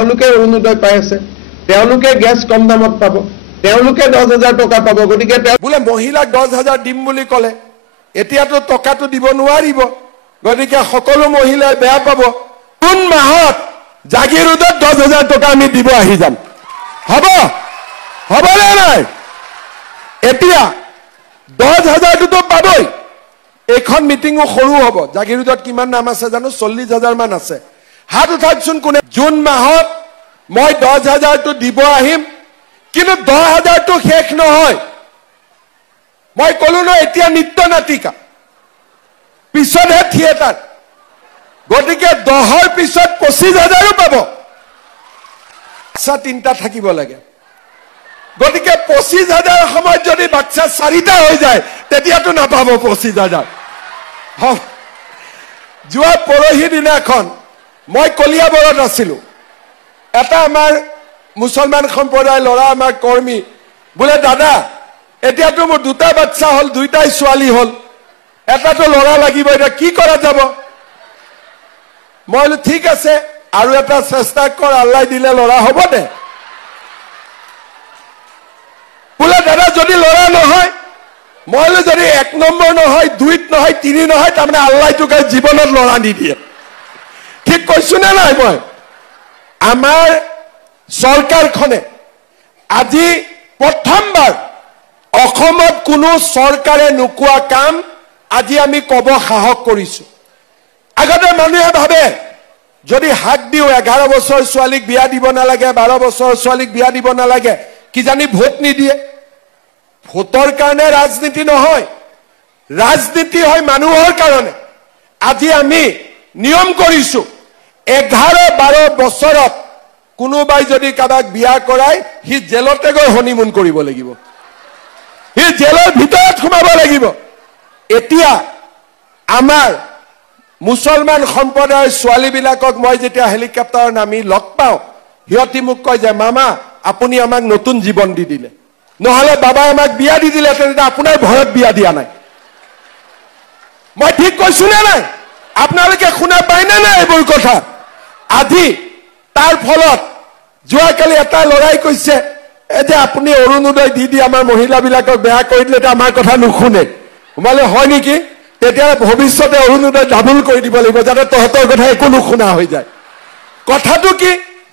তেওঁলোকে অৰুণোদয় পাই আছে, তেওঁলোকে গ্যাস কম দামত পাব, তেওঁলোকে 10,000 টকা পাব। গতিকে বোলে মহিলাক 10,000 দিম বুলি ক'লে এতিয়াতো টকাটো দিব নোৱাৰিব, গতিকে সকলো মহিলাই বেয়া পাব। কোন মাহত জাগিৰোডত 10,000 টকা আমি দিব আহি যাম, হ'বনে নাই? এতিয়া 10,000টো পাবই। এইখন মিটিঙো সৰু হ'ব। জাগিৰোডত কিমান নাম আছে জানো? 40,000 মান আছে। হাত উঠাকচোন কোনে। জুন মাহত মই 10,000টো দিব আহিম, কিন্তু 10,000টো শেষ নহয়। মই কলো ন এতিয়া নৃত্য নাটিকা, পিছতহে থিয়েটাৰ। গতিকে 10ৰ পিছত 25,000ও পাব। বাচ্চা 3টা থাকিব লাগে। গতিকে 25,000 সময়ত যদি বাচ্চা 4টা হৈ যায় তেতিয়াতো নাপাব 25,000। যোৱা পৰহি দিনাখন মই কলিয়াবৰত আছিলো। এটা আমাৰ মুছলমান সম্প্ৰদায়ৰ ল'ৰা, আমাৰ কৰ্মী, বোলে দাদা এতিয়াতো মোৰ 2টা বাচ্চা হ'ল, 2টাই ছোৱালী হ'ল, এটাতো ল'ৰা লাগিব, এতিয়া কি কৰা যাব? মই বোলো ঠিক আছে, আৰু এটা চেষ্টা কৰ, আল্লাহ দিলে ল'ৰা হ'ব দে। বোলে দাদা যদি ল'ৰা নহয়, মই বোলো যদি 1 নম্বৰ নহয়, 2ত নহয়, 3 নহয়, তাৰমানে আল্লাহ তোক জীৱনত ল'ৰা নিদিয়ে। ঠিক কৈছো নে নাই? মই আমাৰ চৰকাৰখনে আজি প্ৰথমবাৰ অসমত কোনো চৰকাৰে নোকোৱা কাম আজি আমি ক'ব সাহস কৰিছো। আগতে মানুহে ভাবে যদি হাক দিও 11 বছৰ ছোৱালীক বিয়া দিব নালাগে, 12 বছৰ ছোৱালীক বিয়া দিব নালাগে, কিজানি ভোট নিদিয়ে। ভোটৰ কাৰণে ৰাজনীতি নহয়, ৰাজনীতি হয় মানুহৰ কাৰণে। আজি আমি নিয়ম কৰিছো 11-12 বছৰত কোনোবাই যদি কাবাক বিয়া কৰায় সি জেলতে গৈ হনিমুন কৰিব লাগিব, সি জেলৰ ভিতৰত সোমাব লাগিব। এতিয়া আমাৰ মুছলমান সম্প্ৰদায়ৰ ছোৱালীবিলাকক মই যেতিয়া হেলিকপ্টাৰত নামি লগ পাওঁ, সিহঁতি মোক কয় যে মামা আপুনি আমাক নতুন জীৱন দি দিলে, নহলে বাবাই আমাক বিয়া দি দিলে তেতিয়া আপোনাৰ ভয়ত বিয়া দিয়া নাই। মই ঠিক কৈছো নে নাই? আপোনালোকে শুনা পায় নে নাই এইবোৰ কথা? আজি তাৰ ফলত যোৱাকালি এটা ল'ৰাই কৈছে যে আপুনি অৰুণোদয় দি আমাৰ মহিলাবিলাকক বেয়া কৰি দিলে, আমাৰ কথা নুশুনে। মানে হয় নেকি? তেতিয়া ভৱিষ্যতে অৰুণোদয় ডাবল কৰি দিব লাগিব, যাতে তহঁতৰ কথা একো নুশুনা হৈ যায়। কথাটো কি?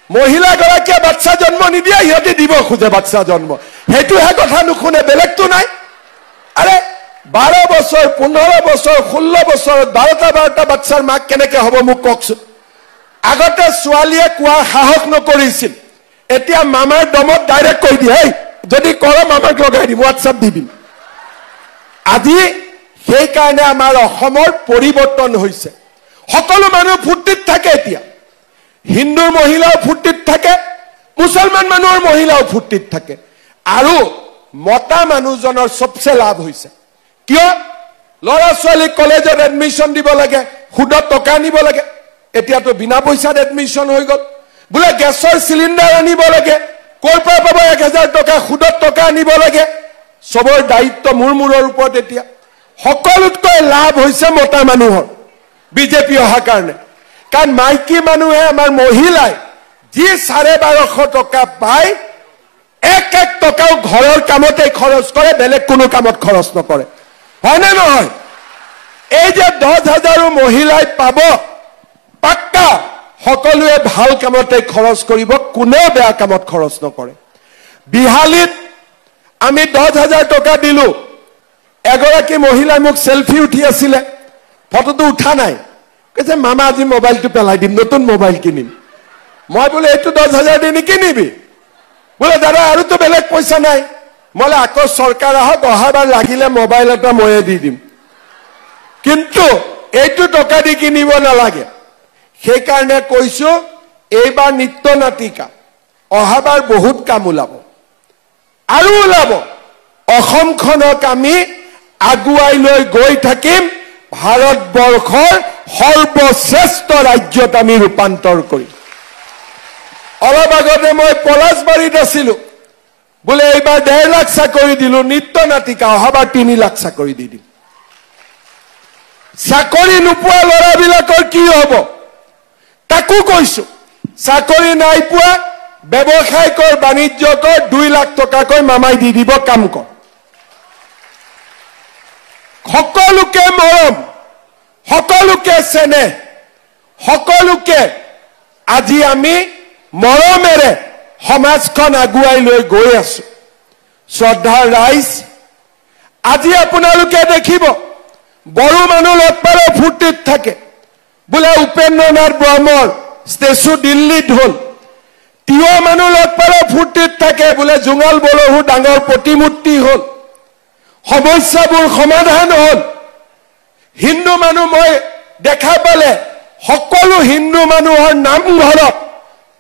মহিলাগৰাকীয়ে বাচ্চা জন্ম নিদিয়ে, সিহঁতে দিব খোজে বাচ্চা জন্ম, সেইটোহে কথা নুশুনে, বেলেগটো নাই। আৰে 12 বছৰ, 15 বছৰ, 16 বছৰত 12টা বাচ্চাৰ মাক কেনেকে হ'ব মোক কওকচোন। আগতে ছোৱালীয়ে কোৱা সাহস নকৰিছিল, এতিয়া মামাৰ দমত ডাইৰেক্ট কৈ দিয়ে, যদি কৰ মামাক লগাই দিম, হোৱাটছআপ দি দিম। আজি সেইকাৰণে আমাৰ অসমৰ পৰিৱৰ্তন হৈছে। সকলো মানুহ ফূৰ্তিত থাকে। এতিয়া হিন্দুৰ মহিলাও ফূৰ্তিত থাকে, মুছলমান মানুহৰ মহিলাও ফূৰ্তিত থাকে। আৰু মতা মানুহজনৰ চবচে লাভ হৈছে। কিয়? ল'ৰা ছোৱালীক কলেজত এডমিশ্যন দিব লাগে, সুদত টকা আনিব লাগে। এতিয়াতো বিনা পইচাত এডমিশ্যন হৈ গ'ল। বোলে গেছৰ চিলিণ্ডাৰ আনিব লাগে, ক'ৰ পৰা পাব 1,000 টকা, সুদত টকা আনিব লাগে। চবৰ দায়িত্ব মূৰৰ ওপৰত। এতিয়া সকলোতকৈ লাভ হৈছে মতা মানুহৰ, বিজেপি অহাৰ কাৰণে। কাৰণ মাইকী মানুহে, আমাৰ মহিলাই যি 1250 টকা পায়, 1 টকাও ঘৰৰ কামতে খৰচ কৰে, বেলেগ কোনো কামত খৰচ নকৰে। হয়নে নহয়? এই যে 10,000 মহিলাই পাব, পাক্কা সকলোৱে ভাল কামতে খৰচ কৰিব, কোনেও বেয়া কামত খৰচ নকৰে। বিহালীত আমি 10,000 টকা দিলো। এগৰাকী মহিলাই মোক চেলফি উঠি আছিলে, ফটোটো উঠা নাই, কৈছে মামা আজি মোবাইলটো পেলাই দিম, নতুন মোবাইল কিনিম। মই বোলে এইটো 10,000 দি নিকিনিবি। বোলে দাদা আৰুতো বেলেগ পইচা নাই। মই আকৌ চৰকাৰ আহক, অহাবাৰ লাগিলে মোবাইল এটা ময়ে দি দিম, কিন্তু এইটো টকা দি কিনিব নালাগে। সেইকাৰণে কৈছো এইবাৰ নৃত্য নাটিকা, অহাবাৰ বহুত কাম ওলাব আৰু ওলাব। অসমখনক আমি আগুৱাই লৈ গৈ থাকিম, ভাৰতবৰ্ষৰ সৰ্বশ্ৰেষ্ঠ ৰাজ্যত আমি ৰূপান্তৰ কৰিম। অলপ আগতে মই পলাশবাৰীত আছিলো, বোলে এইবাৰ 1.5 লাখ চাকৰি দিলো, নৃত্য নাটিকা, অহাবাৰ 3 লাখ চাকৰি দি দিম। চাকৰি নোপোৱা ল'ৰাবিলাকৰ কি হ'ব তাকো কৈছো। চাকৰি নাই পোৱা ব্যৱসায় কৰ বাণিজ্য কৰ 2 লাখ টকাকৈ মামাই দি দিব কাম কৰ সকলোকে মৰম সকলোকে চেনে সকলোকে আজি আমি মৰমেৰে সমাজখন আগুৱাই লৈ গৈ আছো শ্ৰদ্ধাৰ ৰাইজ আজি আপোনালোকে দেখিব বড়ো মানুহ লতপালে ফুৰ্তিত থাকে বোলে উপেন্দ্ৰনাথ ব্ৰহ্মৰ ষ্টেচু দিল্লীত হ'ল তিৱা মানুহ লতপালে ফুৰ্তিত থাকে বোলে জুঙাল বলহু ডাঙৰ প্ৰতিমূৰ্তি হ'ল সমস্যাবোৰ সমাধান হ'ল হিন্দু মানুহ মই দেখা পালে সকলো হিন্দু মানুহৰ নামঘৰত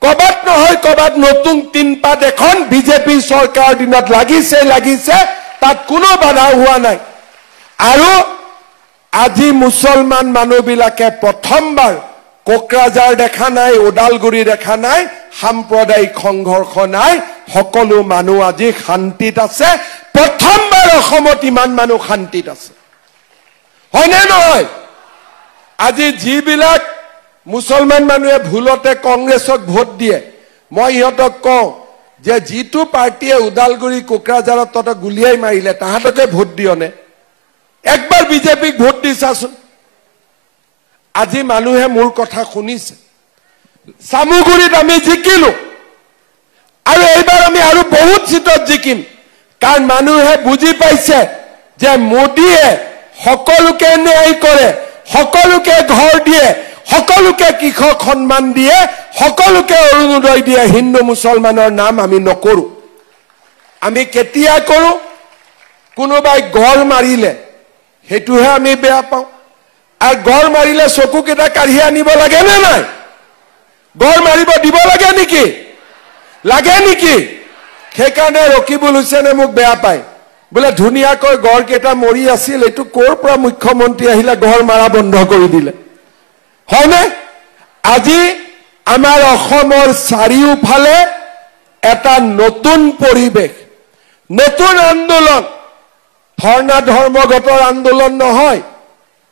কবাত নহয় কবাত নতুন তিনপাত এখন বিজেপি চৰকাৰ দিনত লাগিছে তাত কোনো বাধা হোৱা নাই আৰু আজি মুছলমান মানুহবিলাকে প্ৰথমবাৰ কোকৰাঝাৰ দেখা নাই ওদালগুৰি দেখা নাই সাম্প্ৰদায়িক সংঘৰ্ষ নাই সকলো মানুহ আজি শান্তিত আছে প্ৰথমবাৰ অসমত ইমান মানুহ শান্তিত আছে হয়নে নহয় আজি যিবিলাক মুছলমান মানুহে ভুলতে কংগ্ৰেছক ভোট দিয়ে মই ইহঁতক কওঁ যে যিটো পাৰ্টিয়ে ওদালগুৰি কোকৰাঝাৰত তহঁতক গুলিয়াই মাৰিলে তাহাঁতকে ভোট দিয়নে একবাৰ বিজেপিক ভোট দিছাচোন আজি মানুহে মোৰ কথা শুনিছে সামুগুৰিত আমি জিকিলো আৰু এইবাৰ আমি আৰু বহুত সিটত জিকিম কাৰণ মানুহে বুজি পাইছে যে মোদীয়ে সকলোকে ন্যায় কৰে সকলোকে ঘৰ দিয়ে সকলোকে কৃষক সন্মান দিয়ে সকলোকে অৰুণোদয় দিয়ে হিন্দু মুছলমানৰ নাম আমি নকৰো আমি কেতিয়া কৰো কোনোবাই গড় মাৰিলে হেতুহে আমি বেয়া পাওঁ আৰু গড় মাৰিলে চকু কেটা কাঢ়ি আনিব লাগে নে নাই গড় মাৰিব দিব লাগে নেকি সেইকাৰণে ৰকিবুল হুছেইনে মোক বেয়া পায় বোলে ধুনীয়াকৈ গড় কেটা মৰি আছিল এটো কোৰ পৰা মুখ্যমন্ত্ৰী আহিলে গড় মাৰা বন্ধ কৰি দিলে হয়নে আজি আমাৰ অসমৰ চাৰিওফালে এটা নতুন পৰিবেশ নতুন আন্দোলন ধৰ্ণা ধৰ্মগতৰ আন্দোলন নহয়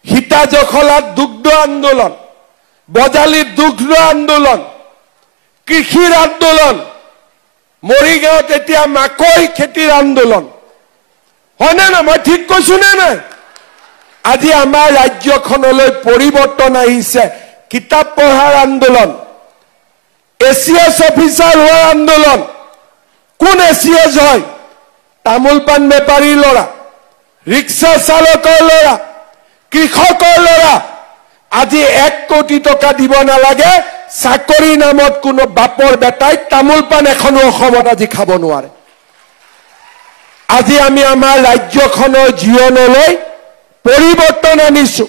হিতা জখলাত দুগ্ধ আন্দোলন বজালিত দুগ্ধ আন্দোলন কৃষিৰ আন্দোলন মৰিগাঁৱত এতিয়া মাকৈ খেতিৰ আন্দোলন হয়নে না মই ঠিক কৈছো নে নাই আজি আমাৰ ৰাজ্যখনলৈ পৰিৱৰ্তন আহিছে কিতাপ পঢ়াৰ আন্দোলন এছিএছ অফিচাৰ হোৱাৰ আন্দোলন কোন এছিএছ হয় তামোল পাণ বেপাৰীৰ ল'ৰা ৰিক্সা চালকৰ ল'ৰা কৃষকৰ ল'ৰা আজি 1 কোটি টকা দিব নালাগে চাকৰি নামত কোনো বাপৰ বেটাই তামোল পাণ এখনো অসমত আজি খাব নোৱাৰে আজি আমি আমাৰ ৰাজ্যখনৰ জীৱনলৈ পৰিৱৰ্তন আনিছো